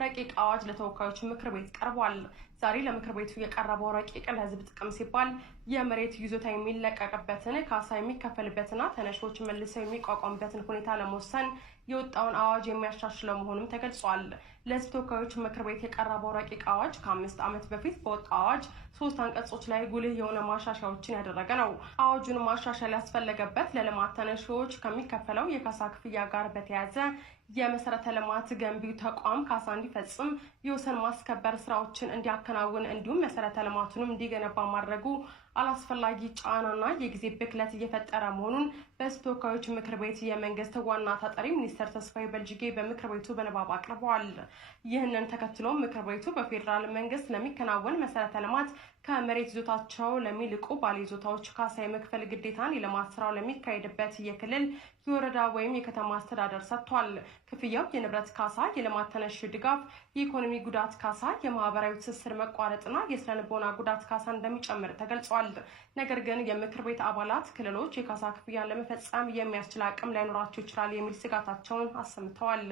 ረቂቅ አዋጅ ለተወካዮች ምክር ቤት ቀርቧል። ዛሬ ለምክር ቤቱ የቀረበው ረቂቅ ለህዝብ ጥቅም ሲባል የመሬት ይዞታ የሚለቀቅበትን ካሳ የሚከፈልበትና ተነሾች መልሰው የሚቋቋሙበትን ሁኔታ ለመወሰን የወጣውን አዋጅ የሚያሻሽለው መሆኑም ተገልጿል። ለህዝብ ተወካዮች ምክር ቤት የቀረበው ረቂቅ አዋጅ ከ5 ዓመት በፊት በወጣው አዋጅ 3 አንቀጾች ላይ ጉልህ የሆነ ማሻሻያዎችን ያደረገ ነው። አዋጁን ማሻሻል ያስፈለገበት ለልማት ተነሾች ከሚከፈለው የካሳ ክፍያ ጋር በተያያዘ የመሰረተ ልማት ገንቢው ተቋም ካሳ እንዲፈጽም የወሰን ማስከበር ስራዎችን እንዲያከናውን እንዲሁም መሰረተ ልማቱንም እንዲገነባ ማድረጉ አላስፈላጊ ጫናና የጊዜ ብክለት እየፈጠረ መሆኑን በህዝብ ተወካዮች ምክር ቤት የመንግስት ዋና ተጠሪ ሚኒስትር ተስፋዬ በልጅጌ በምክር ቤቱ በንባብ አቅርበዋል። ይህንን ተከትሎ ምክር ቤቱ በፌዴራል መንግስት ለሚከናወን መሰረተ ልማት ከመሬት ይዞታቸው ለሚልቁ ባለይዞታዎች ካሳ የመክፈል ግዴታን የልማት ስራው ለሚካሄድበት የክልል የወረዳ ወይም የከተማ አስተዳደር ሰጥቷል። ክፍያው የንብረት ካሳ፣ የልማት ተነሽ ድጋፍ፣ የኢኮኖሚ ጉዳት ካሳ፣ የማህበራዊ ትስስር መቋረጥና የስነ ልቦና ጉዳት ካሳ እንደሚጨምር ተገልጿል። ነገር ግን የምክር ቤት አባላት ክልሎች የካሳ ክፍያን ለመፈጸም የሚያስችል አቅም ላይኖራቸው ይችላል የሚል ስጋታቸውን አሰምተዋል።